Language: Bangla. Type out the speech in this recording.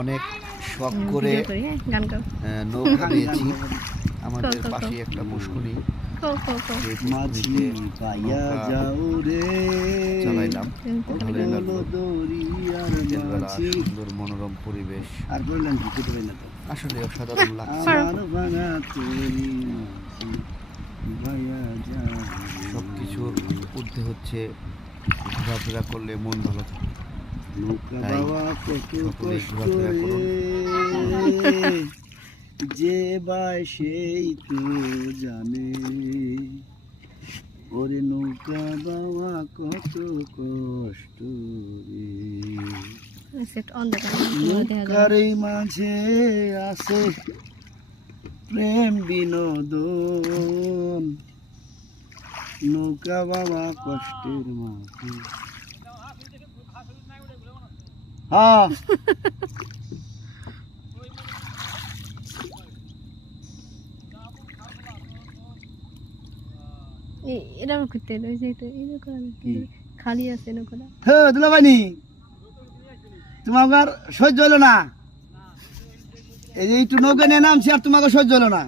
অনেক শখ করে নৌকা নিয়েছি। আমাদের পাশে একটা পুষ্করী, চালাইলাম, ভালোই লাগলো। বিকেল বেলা সুন্দর মনোরম পরিবেশ, আসলে অসাধারণ লাগছে। সবকিছুর ঊর্ধ্বে হচ্ছে ঘোরাফেরা করলে মন ভালো থাকে। তাই সকলে ঘোরাফেরা করুন। যে বাই সেই তো জানে, ওরে নৌকা বাবা কত কষ্ট নৌকার এই মাঝে আছে প্রেম বিনোদন, নৌকা বাবা কষ্টের মাঝে। হ্যাঁ খালি আছে দুলাভাইনি, তোমার সহ্য হলো না, এই যে একটু নৌকা নিয়ে নামছি আর তোমাকে সহ্য হলো না।